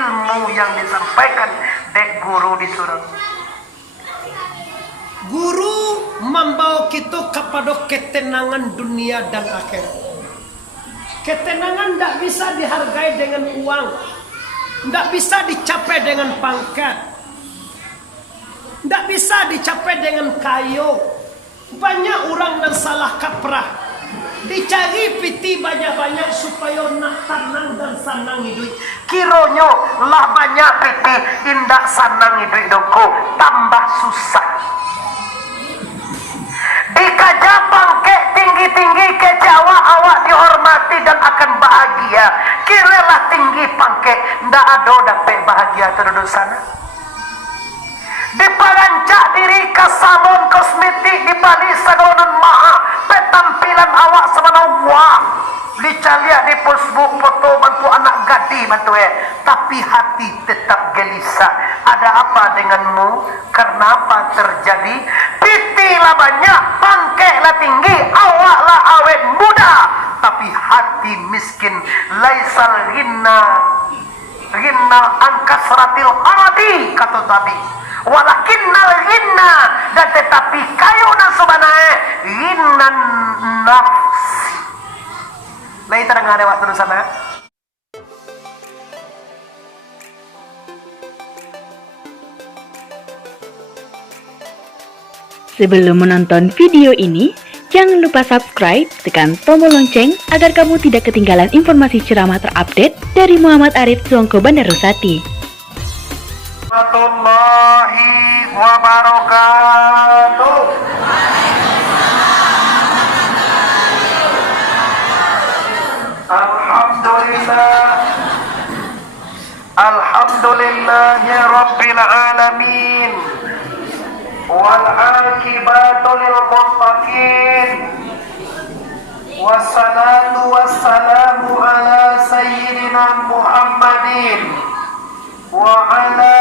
ilmu yang disampaikan dek guru di surau. Guru membawa kita kepada ketenangan dunia dan akhirat. Ketenangan tidak bisa dihargai dengan uang, tidak bisa dicapai dengan pangkat, tidak bisa dicapai dengan kayu. Banyak orang yang salah kaprah, dicari piti banyak-banyak supaya nak tenang dan senang hidup. Kironyo lah banyak piti indak senang hidup dongko, tambah susah. Dikaja pangkek tinggi-tinggi ke Jawa awak dihormati dan akan bahagia. Kiralah tinggi pangkek ndak ada dapat bahagia terus sana. Diparancak diri ke salon kosmetik di balik sagonon maha petampilan awak semana wah dicaliak di Facebook foto bantu anak gadi bantu tapi hati tetap gelisah. Ada apa denganmu? Kenapa terjadi? Pitilah banyak, pangkeklah tinggi, awaklah awet muda, tapi hati miskin. Laisal ghina angkasratil aradi kata Nabi. Walakinnal ghina, dan tetapi kayuna subhanae ghinan nafsi. Lai terang ada waktu sana. Sebelum menonton video ini, jangan lupa subscribe, tekan tombol lonceng agar kamu tidak ketinggalan informasi ceramah terupdate dari Muhammad Arif Suongko Bandarusati. Warahmatullahi wabarakatuh. Alhamdulillahi rabbil alamin. Wal aqibatu lil muttaqin. Wassalatu wassalamu ala sayyidina Muhammadin wa ala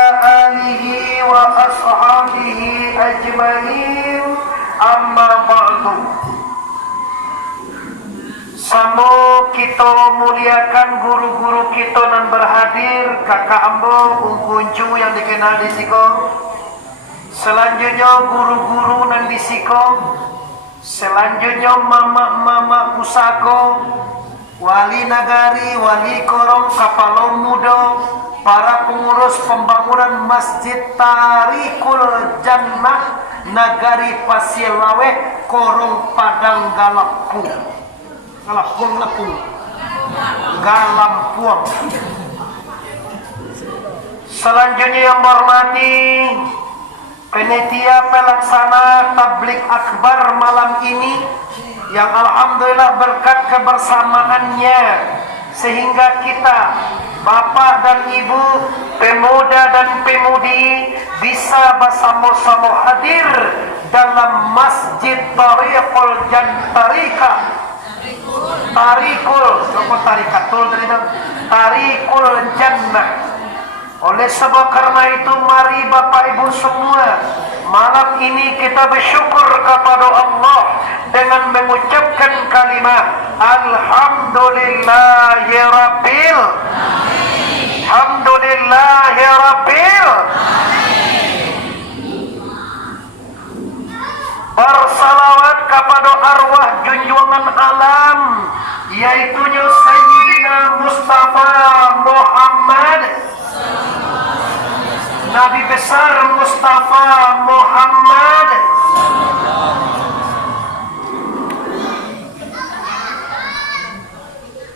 alihi wa ashabihi ajmain. Amma ba'du. Samo kita muliakan guru-guru kita nan berhadir, kakak ambo ungkuncu yang dikenal di siko. Selanjutnya guru-guru nan di siko. Selanjutnya mama-mama pusako, wali nagari, wali korong, kapalo muda, para pengurus pembangunan Masjid Tarikul Jannah Nagari Pasir Lawe Korong Padang Galapung. Galampuang. Selanjutnya yang hormati panitia pelaksana tablik akbar malam ini, yang alhamdulillah berkat kebersamaannya sehingga kita bapak dan ibu, pemuda dan pemudi bisa bersama-sama hadir dalam Masjid Tarikul Tarikul Jannah. Oleh sebab karena itu, mari Bapak Ibu semua, malam ini kita bersyukur kepada Allah dengan mengucapkan kalimat Alhamdulillahirabbil bersalawat kepada arwah junjungan alam, yaitunya Sayyidina Mustafa Muhammad, Nabi besar Mustafa Muhammad.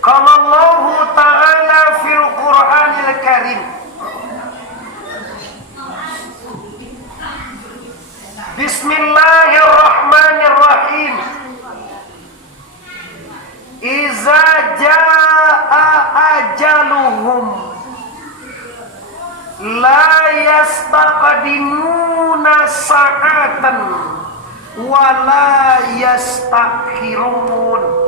Qala Allah Ta'ala fil Qur'anil Karim, Bismillahirrahmanirrahim. Iza jaa ajaluhum la yastaqdimuna sa'atan wa la yastakhirun.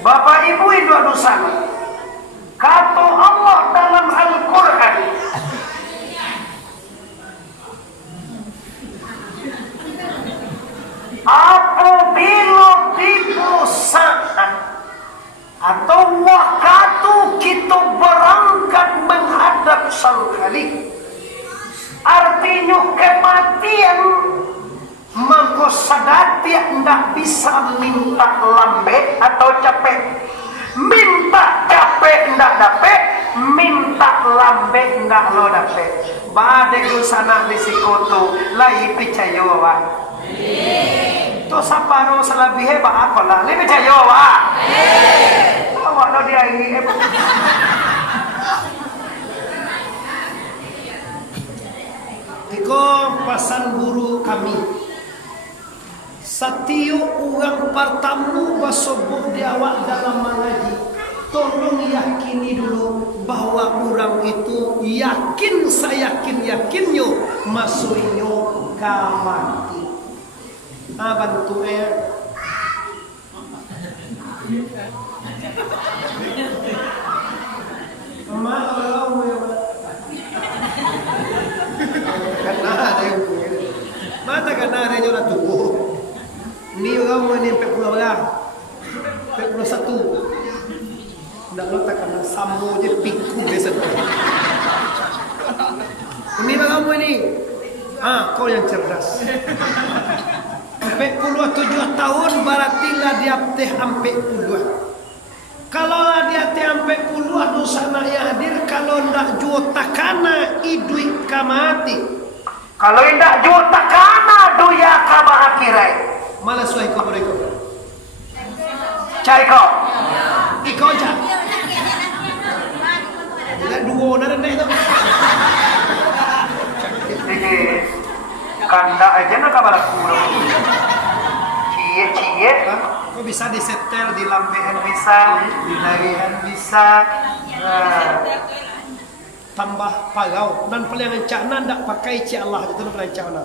Bapak Ibu itu dosa. Kato balik. Artinya kematian mangko sadati ndak bisa minta lambe atau capek. Minta capek ndak dapet, minta lambe ndak lo dapet. Bade sana risikoto lai percaya wa. To saparo salabi heba apa lah, lebih percaya wa. Awak no dia ini. Iko pesan guru kami. Setiap orang pertama basoboh di awak dalam mengaji, tolong yakini dulu bahwa orang itu yakin yakinnya masuknya kamati. Bantu mata karena ada yang orang tubuh. Ni orang ni 40 orang, 41. Nak letak kena samo je piku biasa. Ini kamu ni, kau yang cerdas. 47 tahun berartilah dia teh sampai puluhan. Kalau dia teh sampai puluhan dosa nak hadir, kalau ndak jual takana idui kamati. Kalau ndak jual takana duya kama akhirai. Malah suai kau mereka. Cai kau. Iko aja. Nak dua nak rendah tu. Ini kanda aja nak kabar kurang. Cie. Kau bisa disetel di lambean Bisa, di dahian bisa. Tambah pagau dan peliangan cakna ndak pakai ci Allah itu peliangan cakna.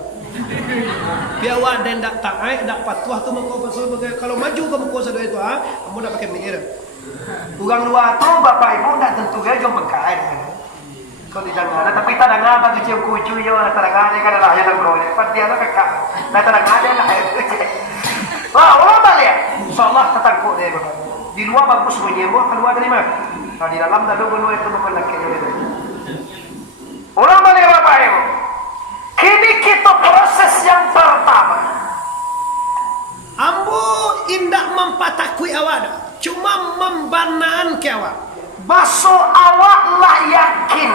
Biawa dan ndak taai ndak patuah tu mengko kalau maju kamu kuasa doa itu kamu ndak pakai mikir. Orang luar tu bapak ibu ndak tentu ga jom bekai. Kau tidak ada tapi tak ada ngapa kecil kucu yo tak ada ngade kan lah ya kau. Pasti ada kakak. Tak ada ngade lah. Wah, orang balik. Insyaallah tetangku dia bapak. Di luar bagus menyembuh keluar dari mana? Nah, di dalam dah dulu itu bukan laki itu. Orang balik bapak ibu. Kini kita proses yang pertama. Ambo indak mempatakui awak, cuma membanaan ke awak. Baso awak lah yakin.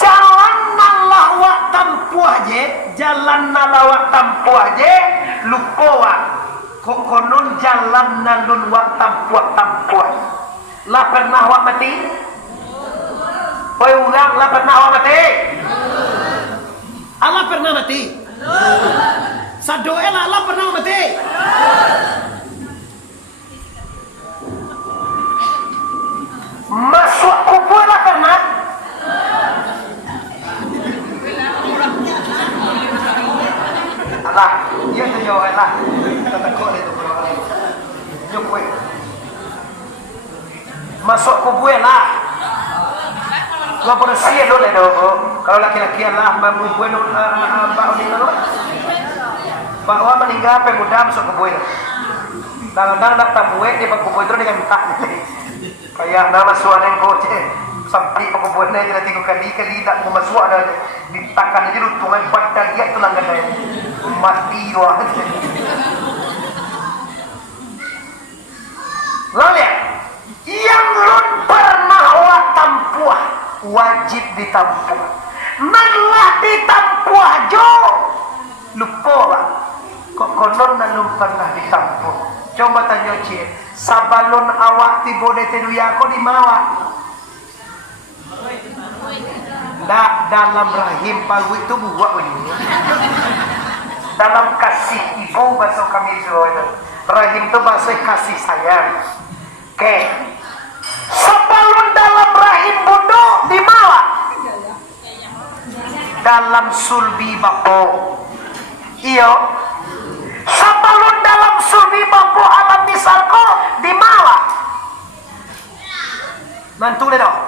Jalan nalawak tampuh je, jalan nalawak tampuh je, lupa wak. Kok konon jalan nalun wak tampuh. Lah pernah wak mati? Oi ulang lah pernah wak mati? Allah pernah mati. Sadoel Allah pernah mati. Masuk kubur lah pernah? Alah, dia tu jawab lah. Tak takut dia tu berapa. Jom kuih. Masuk kubur lah. Gua pernah siap dulu dah. Kalau laki-laki Allah berbuat apa ni kalau? Bahwa meninggal pemuda masuk kubur. Kadang-kadang nak tabuh dia kubur itu dengan tak. Kayak nama suara yang koce sampai kubur ni jadi 3 kali tak mau masuk ada ditakan aja lutungan pada dia tu langgan dia mati doa. Lalu yang lun pernah awak tampuah wajib ditampuh. Nanlah ditampuh jo lupa lah. Kok konon nanum pernah ditampuh. Coba tanya cik, sabalon awak tibo de teduya ko di mawa. Dak dalam rahim palu itu buat ini. Dalam kasih ibu bahasa kami itu. Rahim itu bahasa kasih sayang. Oke. Sabalon dalam rahim bunda di mawa. Dalam sulbi bapo. Iyo. Sabalun dalam sulbi bapo alam misalko di mawa. Mantu le dong.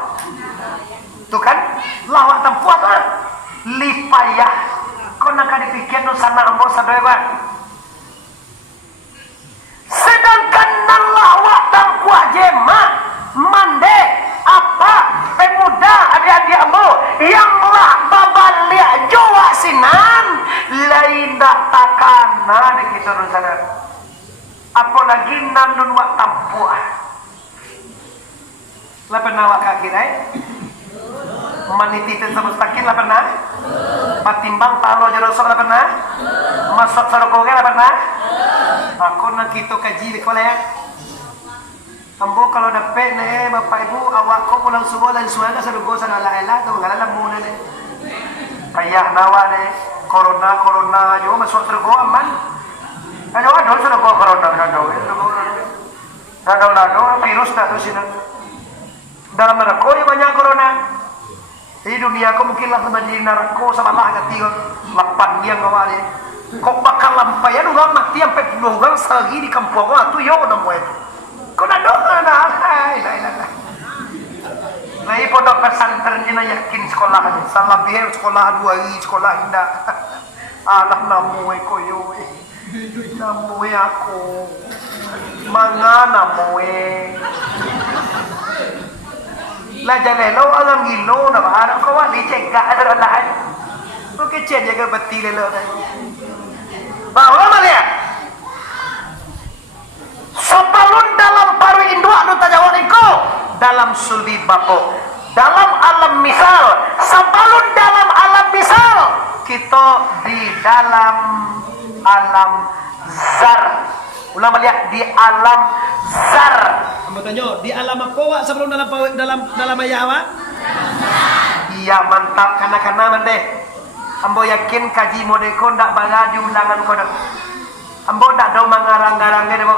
Tuh kan lawak tempuh tu lipayah. Kau nak dipikir tu sana ambo sadoeban. Sedangkan nang lawak tempuh jema mande apa pemuda adik-adik ambo Yanglah babalik jua sinan lain dak takana gitu saudara. Apalagi nandun wak tampuah. Lah pernah wak kaki maniti tensa mustaqil lah pernah. Patimbang talo jero sok lah pernah. Masuk sarogoge lah pernah. Aku nak kita kaji di kolek. Ambo kalau dapat nih bapak ibu awak kau pulang subuh dan suara sarogo sana lah tu ngalah muna nih. Ayah nawa nih corona jo masuk sarogo aman. Ayo ada sarogo corona nado virus tak tu sini. Dalam neraka yang banyak corona. Di dunia aku mungkinlah menjadi narko sama lah ganti lapan yang awalnya. Kau bakal lampayan orang mati sampai puluh orang sehari di kampung aku tu yo namo itu. Kau nak doa nak? Nah, ini pondok pesantren ini yakin sekolah ni. Salah biar sekolah 2 hari sekolah indah. Anak namu koyo. Namu aku. Manga namu lah jalan lo orang gilo dah anak kau ni cegak ada lain. Okey cek jaga betul lo dah. Bawa mana? Sotalun dalam paru induk anu tajawal iko dalam sulbi bapo dalam alam misal sotalun dalam alam misal kita di dalam alam zar. Ulang balik di alam zar. Ambo tanya, di alam apa wak sebelum dalam ayah awak? Iya mantap kana mendeh. Ambo yakin kaji modeko ndak bangaju undangan kono. Ambo ndak do mangarang-garang demo.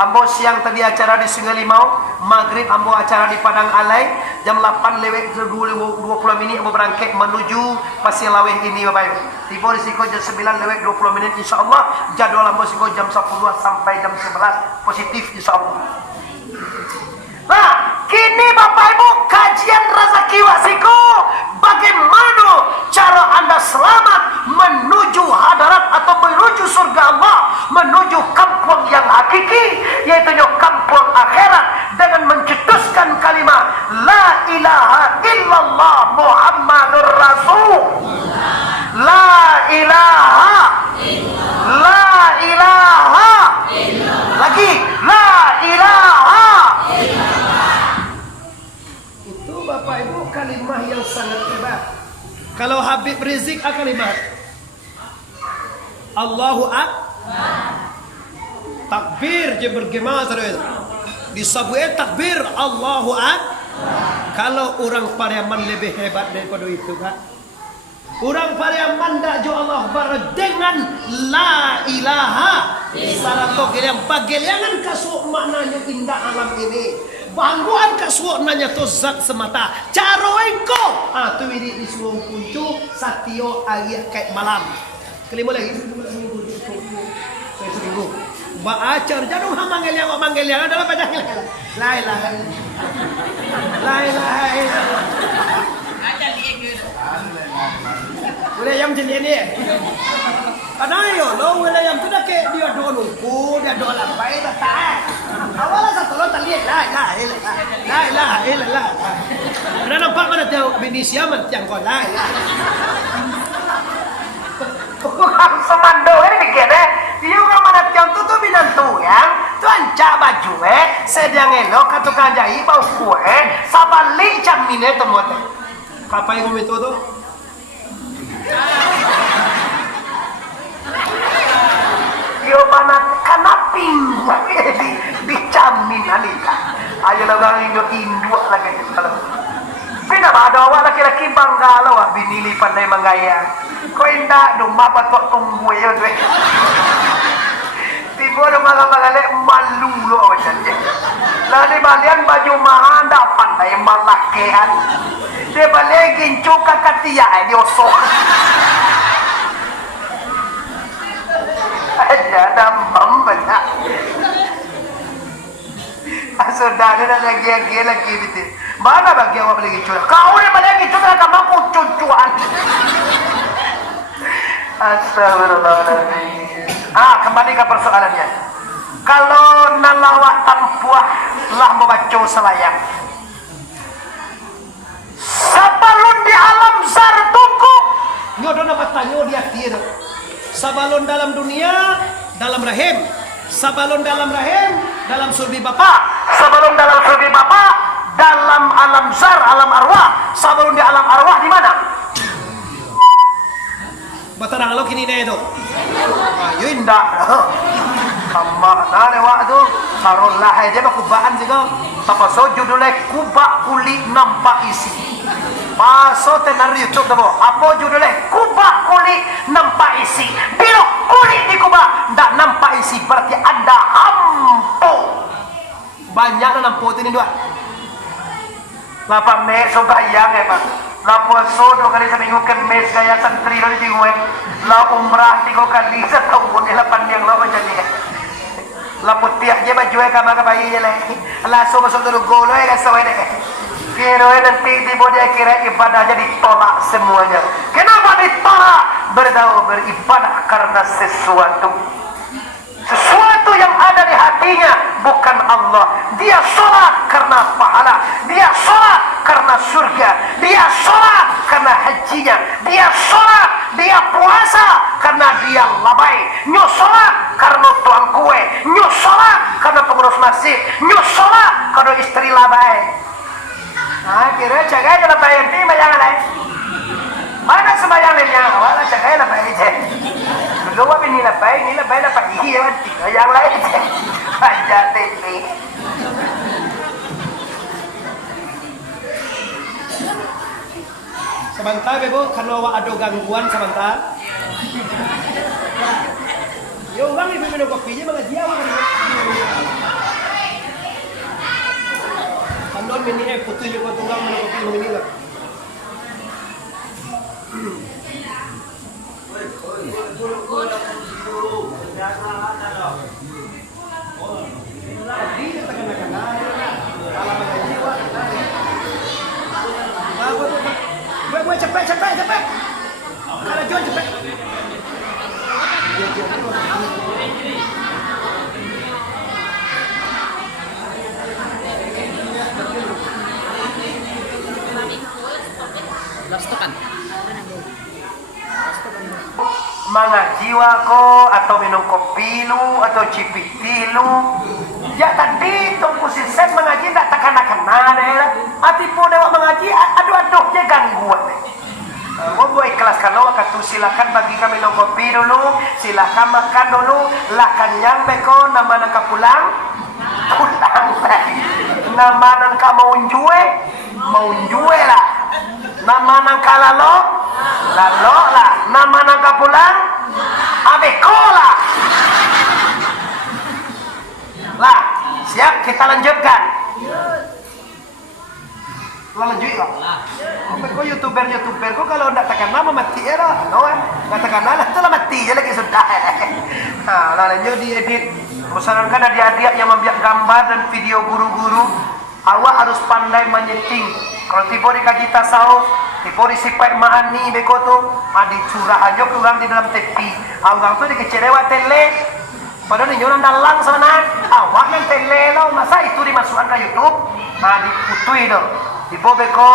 Ambo siang tadi acara di Sungai Limau, maghrib ambo acara di Padang Alai, jam 8 lewat 20 minit ambo berangkat menuju Pasir Laweh ini Bapak Ibu. Tiba di siko jam 9 lewat 20 menit insyaallah. Jadual ambo siko jam 10 sampai jam 11 positif insyaallah. Nah, kini Bapak Ibu kajian rezeki wasiku bagaimana cara Anda selamat menuju hadarat atau menuju surga Allah, menuju kampung yang hakiki yaitu kampung akhirat dengan mencetuskan kalimat la ilaha illallah Muhammadur Rasul. La ilaha lagi la ilaha. Itu Bapak Ibu kalimah yang sangat hebat. Kalau Habib Rizik kalimat Allahu Akbar. Takbir je bergema saudara. Disebut takbir Allahu Akbar. Kalau orang Pariaman lebih hebat daripada itu, Pak. Orang Pariaman dak jo Allah Akbar dengan la ilaha. Sarato yang bageliangan kasuk maknanya indah alam ini. Bangguan kasuk nanya tu zat semata. Caro engko. Tu ini disuruh kuncu satio ayat kayak malam. Kelima lagi. Seminggu. Baacar jadung manggil yang adalah bacanya. La ilaha illallah. La ilaha illallah. Boleh yang macam ni. Karena yo, lo boleh yang tu dah ke dia doa nunggu, dia doa lampai tak. Awalnya satu lo tak lihat la ilaha illallah. Karena nampak mana tahu Indonesia macam kau la. Tukang semando ini bikin dia orang mana tiang tu binan tuyang tu ancak baju sedang elok kat tukang jahit bau kue sabalik camine temut. Apa yang itu tu? Yo mana kanaping di camin alika. Ayo lang Indo lagi kalau. Pinaba ada awak laki-laki bangga lah binili pandai menggaya. Kau indah domba patok tunggu ya tu. Tiba domba galak malu lo macam je. Lalu balian baju mahal dah pandai malakean. Dia balik gincu kakak tiak dia osok. Aja dambam banyak. Saudara dah lagi betul. Mana bagi awak balik gincu? Kau ni balik gincu dah kamu aku cucuan. Astagfirullahaladzim. Kembali ke persoalannya. Kalau nalawak tampuah lah membaca selayang. Sebelum di alam Banyo dia tiru. Sabalon dalam dunia, dalam rahim. Sabalon dalam rahim, dalam surbi Bapa. Sebelum dalam surga Bapa, dalam alam zar, alam arwah. Sebelum di alam arwah di mana? Batarang lo kini na ito. Ayo indah. Kama na lewa tu. Karon lahay dia makubaan juga. Tapaso judulnya kubak kuli nampak isi. Paso tenar YouTube tu. Apa judulnya kubak kuli nampak isi. Bila kulit di kubak ndak nampak isi berarti ada hampo. Banyak na nampo ini dua. Lapa mes so bayang ya pak. La puaso 2 kali seminggu ke mes gaya santri lo di gue. La umrah 3 kali setahun ni la panjang lo macam ni. La putih aja baju kama ka bayi le. La so masuk dulu golo ya kasawai deh. Kira nanti di dia kira ibadahnya ditolak semuanya. Kenapa ditolak? Beribadah karena sesuatu yang ada di hatinya bukan Allah. Dia sholat karena pahala, dia sholat karena surga, dia sholat karena hajinya, dia sholat, dia puasa karena dia labai, nyu sholat karena tuang kue, nyu sholat karena pengurus masjid, nyu sholat karena istri labai. Nah, kira jaga aja labai nanti bayang lain. Mana sembahyang yang awal jaga labai aja. Dulu ini labai na pagi ya yang lain aja TV. Sebentar bebo, kalau ada gangguan sebentar. Yo orang ibu minum kopinya mga dia Kandon mini putu juga tunggang minum kopi ini lah. Gue cepet. Kalau John cepet. Mga jiwa ko atau minum kopi lu atau cipiti lu ya tadi tunggu sisen mengaji tak takkan-takkan ada ati pun dewa mengaji aduh-aduhnya gangguan Gue ikhlaskan lo katu silakan bagi kami minum kopi dulu, silakan makan dulu, lah kenyang beko nama nangka pulang nama nangka mau njue lah, nama nangka lalo lah, nama nangka pulang abeko lah. Lah, siap kita lanjutkan. Lanjut lah. Kau youtuber kau kalau tidak tekan nama mati ya lah, nggak tekan nama itu lah mati je lagi sudah. Nah, lanjut diedit. Misalkan ada adik yang membuat gambar dan video guru-guru, awak harus pandai menyeting. Kalau tiba dikaji tasawuf, tiba disipai ma'ani beko tu, adi curah aja kurang di dalam tepi. Awang tu dikecerewa tele. Padahal ni orang dalang sana, awak yang tele lo, masa itu dimasukkan ke YouTube? Nah, diputui dong. Ibu beko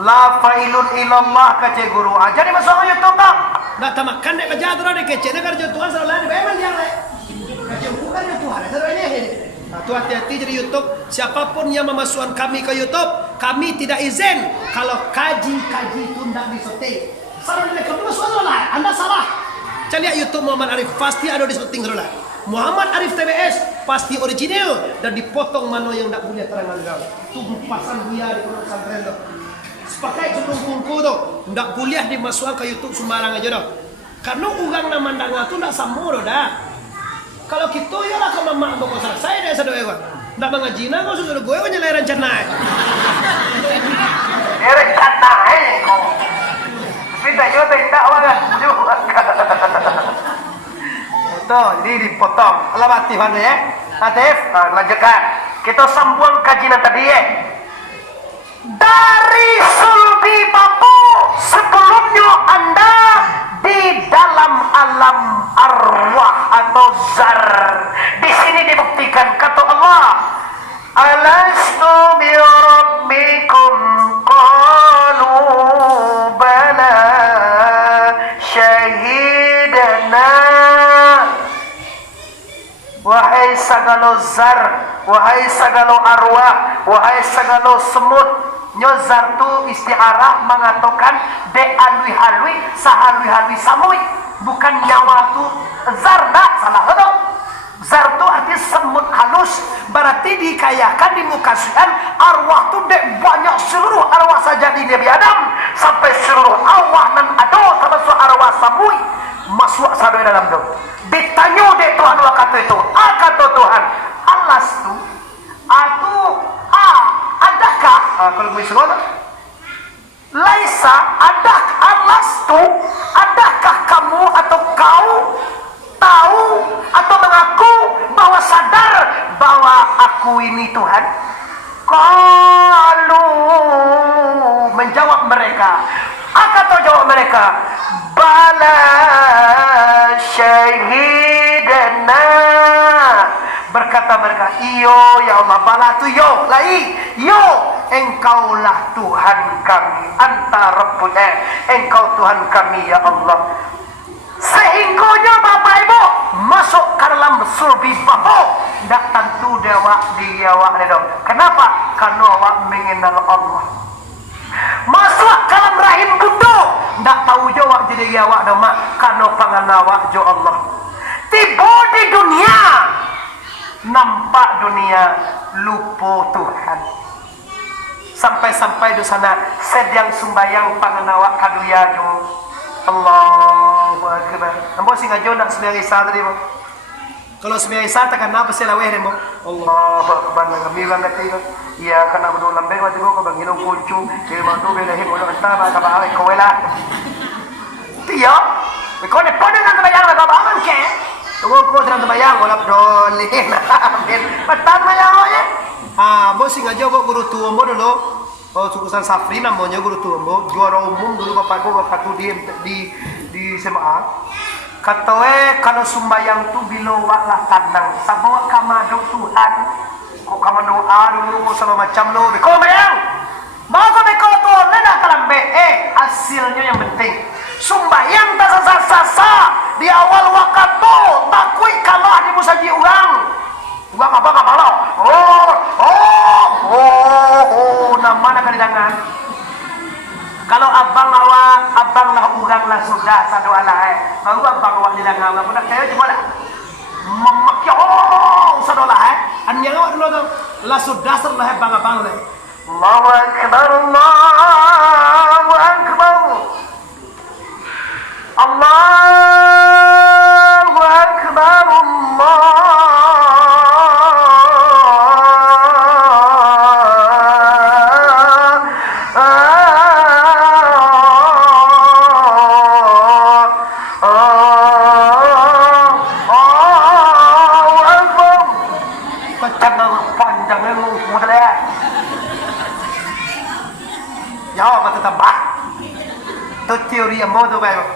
la failun ilallah kace guru aja dimasuk ke YouTube dong. Nak tamakan dek kerja tu ada kece nak kerja Tuhan selalu ada bayar yang lain. Kerja bukan ya Tuhan, ada ini. Nah, tu hati-hati jadi YouTube. Siapapun yang memasukkan kami ke YouTube, kami tidak izin. Kalau kaji itu tidak disetting. Salah dia kamu masuk lah, Anda salah. Cari lihat YouTube Muhammad Arif pasti ada di setting lah. Muhammad Arif TBS pasti original dan dipotong mana yang tak punya terangan kau. Tu pasang dia di pondok pesantren tu. Sepakai cenderung kungku tu, tak boleh dimasukkan ke YouTube sembarang aja tu. Karena orang nak mandang tu tak sama tu dah. Kalau kita ya lah kalau mak bawa selesai dah satu ekor. Tak mengaji nak kau sudah gue nyelai rencana. Rencana kau. Kita yo tidak orang juga. Tuh, ini dipotong. Alamat Tuhan ya. Latif, lanjutkan. Kita sambung kajian tadi ya. Dari sulbi bapu sebelumnya Anda di dalam alam arwah atau zar. Di sini dibuktikan kata Allah, alastu bi rabbikum qalu bala syahid sagala zar, wahai sagala arwah, wahai sagala semut. Nyo zar tu istiarah mengatakan de alwi-halwi sahalwi-halwi samui. Bukan nyawa tu zar, dah salah betul. Zar tu arti semut halus, berarti dikayakan di muka suan arwah tu dek banyak seluruh arwah saja di Nabi Adam sampai seluruh arwah nan ado termasuk arwah samui masuk sadoi dalam tu. Ditanya dek Tuhan wa kata itu, kata Tuhan, alas tu, adakah? Kalau gue sekolah, laisa adak alas tu, adakah kamu atau kau tahu atau mengaku bahwa sadar bahwa aku ini Tuhan? Kalau menjawab mereka, kata jawab mereka, bala syahidana. Berkata mereka, iyo ya Allah, bala tu yo, lai, yo, engkaulah Tuhan kami, anta rabbuna, engkau Tuhan kami ya Allah. Sehingganya Bapak Ibu masuk ke dalam surbi Bapak, tak tentu dewa diawak dong. Kenapa? Karena awak mengenal Allah. Masuk ke dalam rahim bunda, tak tahu jawab jadi awak dong mak, karena pengenawak jo Allah. Tiba di dunia, nampak dunia, lupa Tuhan. Sampai-sampai di sana sedang sembayang pengenawak kaduya jo. Allahu Akbar. Ambo singa jo nak sembahyang Isya tadi, Bang. Kalau sembahyang Isya takkan apa sih laweh demo. Allahu Akbar kami bang kata iya kana bedo lambe wa tigo ko bang hilong kuncu ke ma do be lehi ulo anta ba ka ba ko wala. Tiyo, ko ne pone nang sembahyang ba ba man ke. Tugo ko nang sembahyang wala doli. Amin. Patan mayang oye. Ambo singa jo ko guru tuwa mo dulu. Oh, Sukusan Safri namanya guru tumbo, juara umum dulu bapakku waktu di SMA. Katoe kalau sumbayang tu bilo waklah tanang, sabawa kamado Tuhan. Kok kamu doa dulu sama macam lo, beko bayang. Mau kau beko tu, lena kalam be, hasilnya yang penting. Sumbayang tak sasa di awal waktu takui kalah di musaji ulang. Uang apa lo? Nama nak kalidangan. Kalau abang lah urang lah sudah satu alah baru abang awak didangan lah budak kaya cuma dah memakya satu lah yang awak dulu tu lah sudah setelah abang lah. Allahu Akbar, Allahu Akbar, Allahu Akbar, Allah. Teori yang bodoh baik.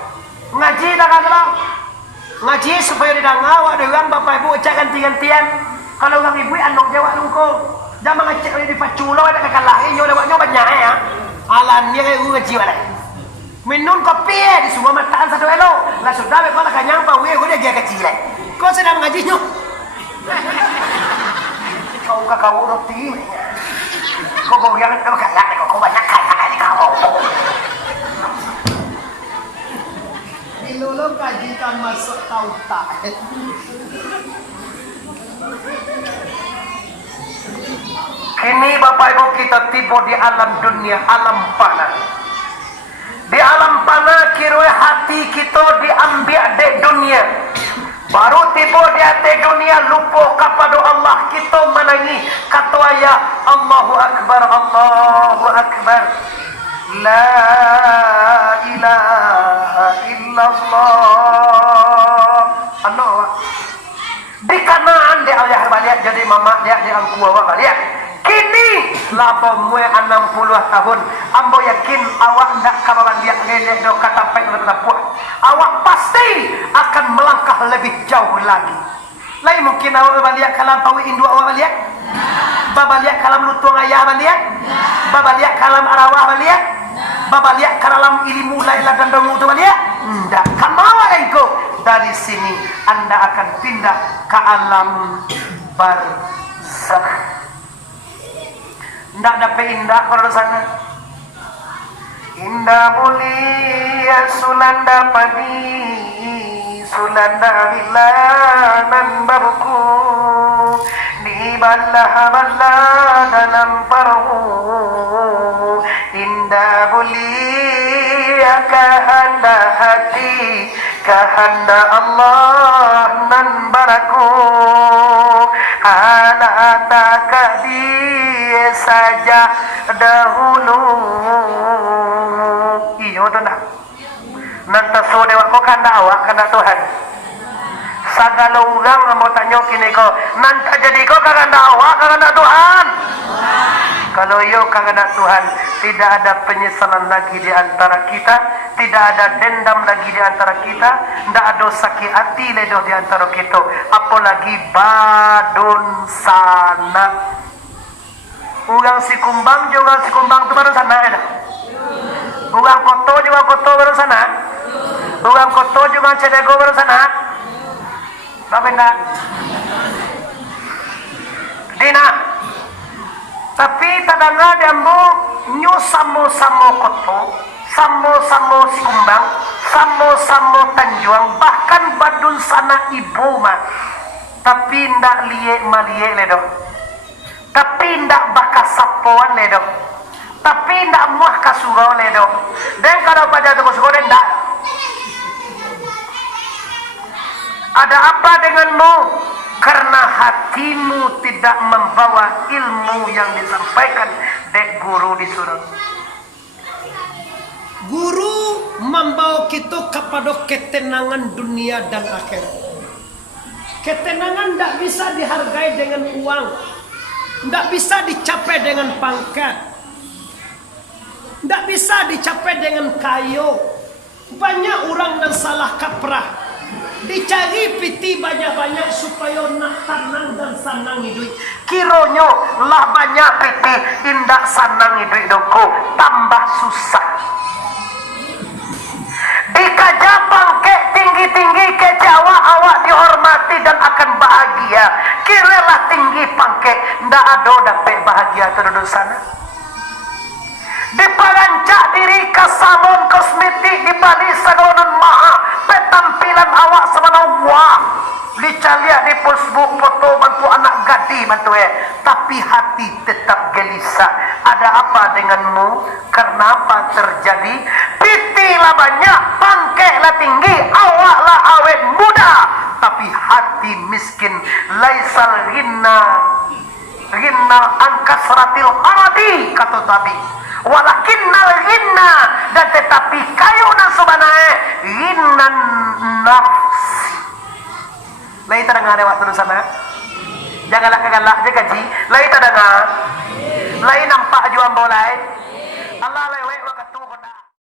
Ngaji dah kalau ngaji supaya didengar awak dengan bapak ibu cak ganti-gantian. Kalau orang ibu anak jawab lungko. Jangan ngecek di paculo ada kekalahin nyo lewatnya banyak ya. Alan dia kayak ngaji balik. Minum kopi di semua mataan satu elo. Lah sudah betul lah kanyang pawe gue dia kecil. Kau sedang ngaji nyo. Kau kakak roti. Kau yang kaya kau banyak kaya ni kau. Lulung kajikan masuk tauta. Kini Bapak Ibu kita tiba di alam dunia, alam panah. Di alam panah kira hati kita diambil di dunia. Baru tiba di hati dunia lupa kepada Allah kita menangi kata ayah Allahu Akbar, Allahu Akbar. La ilaha illallah. Anak awak di Kanaan dia ayah balik jadi mama dia angku awak balik. Kini laba mue 60 tahun. Ambo yakin awak ndak kababan dia ngene do kata pek tetap awak pasti akan melangkah lebih jauh lagi. Lain mungkin awak balik kalam pawi indu awak balik. Babaliak kalam lutuang ayah balik. Babaliak kalam arawah balik. Bapa lihat ke dalam ilmu lailah dan damu tu lihat. Tidak. Kamawa engkau dari sini anda akan pindah ke alam barzakh. Ndak dapat indah kalau sana. Indah mulia sulanda padi, sulanda wilanan baruku, di balla dalam perahu. Indah mulia kahanda hati, kahanda Allah nan baraku. Ala tak dia saja dahulu. Iyo tu nak. Nanti dewa ko kanda awak kanda Tuhan. Segala orang mau tanya kini ko, nanti jadi ko kanda awak kanda Tuhan. Kalau yo kanda Tuhan, tidak ada penyesalan lagi di antara kita, tidak ada dendam lagi di antara kita, tidak ada sakit hati ledoh di antara kita, apalagi badun sana. Orang si kumbang juga si kumbang tu baru sana ada. Orang koto juga koto baru sana. Orang koto juga cedego baru sana. Tapi enggak. Dina. Tapi tadanga diambo nyu samo-samo koto, samo-samo si kumbang, samo-samo tanjuang, bahkan badun sana ibu mah. Tapi ndak liye maliye ledo. Tapi ndak bakas sapoan ledo. Tapi ndak muah kasurau ledo. Dan kalau pada tu surau ndak. Ada apa denganmu? Karena hatimu tidak membawa ilmu yang disampaikan dek guru di surau. Guru membawa kita kepada ketenangan dunia dan akhirat. Ketenangan tidak bisa dihargai dengan uang, tidak bisa dicapai dengan pangkat, tidak bisa dicapai dengan kayu. Banyak orang yang salah kaprah, dicari piti banyak-banyak supaya nak tenang dan senang hidup. Kironyo lah banyak piti indak senang hidup doko, tambah susah. Dikaja pangke tinggi-tinggi ke Jawa awak dihormati dan akan bahagia. Kiralah tinggi pangke ndak ada dapat bahagia terus sana. Diparancak diri ke salon kosmetik di Bali Sagonon Maha, petampilan awak sebenarnya wah. Dicaliak di Facebook foto bantu anak gadi bantu tapi hati tetap gelisah. Ada apa denganmu? Kenapa terjadi? Pitilah banyak, pangkehlah tinggi, awaklah awet muda, tapi hati miskin. Laisal ghina angkasratil haradi kata Nabi. Walakinnal ghina, dan tetapi kayu dan sebenarnya ghinan nafsi. Lain terdengar waktu di sana. Janganlah kegalak je gaji. Lain terdengar. Lain nampak jual bolai.